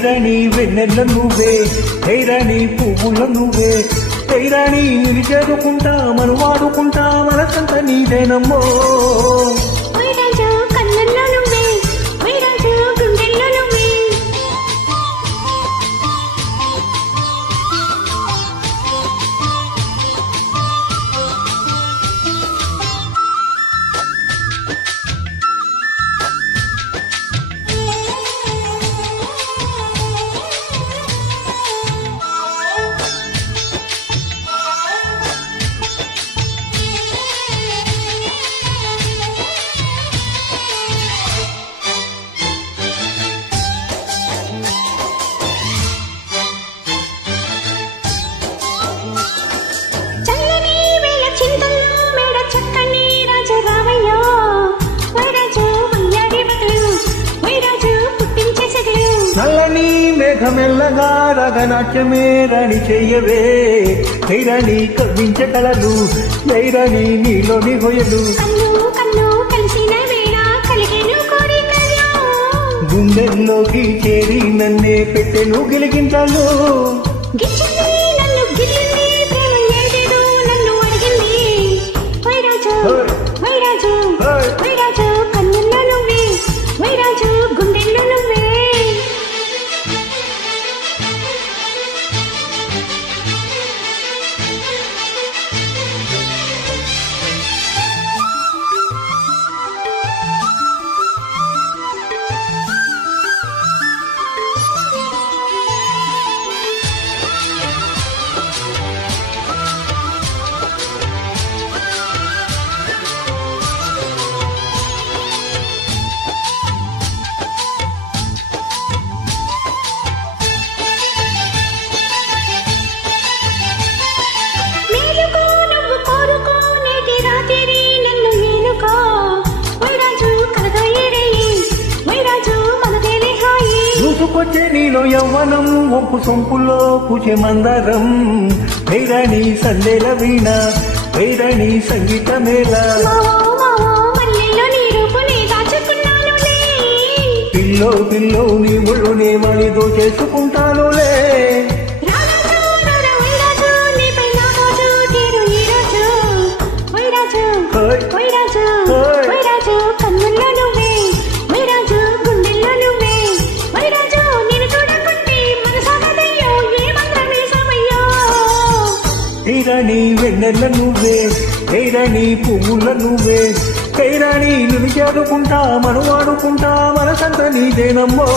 కైరాణి వెన్నెల్ల నువ్వే, కైరాణి పువ్వుల నువ్వే, కైరాణి నిన్ను చేరుకుంటా మనం వాడుకుంటా మనసంత నీదేనమ్మో. నల్లని మేఘమెల్లగా రగనాట్యమే రాణి చెయ్యవే, కైరాణి కవ్వించే కళలు కైరాణి నీలోని హొయలు. గుండెల్లోకి చేరి నన్నే పెట్టెను గిలిగింతలు. చూసుకొచ్చే నీలో యవ్వనం ఒంపు సొంపులో పూచే మందరం, కైరాణి సందేల వీణ కైరాణి సంగీత మేళ. పిల్లో పిల్లో నీ ముళ్ళు నీ మణిదో చేసుకుంటానులే. కైరాణి వెన్నెల్ల నువ్వే, కైరాణి పువ్వుల నువ్వే, కైరాణి నిన్ను చేరుకుంటా మనం వాడుకుంటా మనసంత నీదేనమ్మో.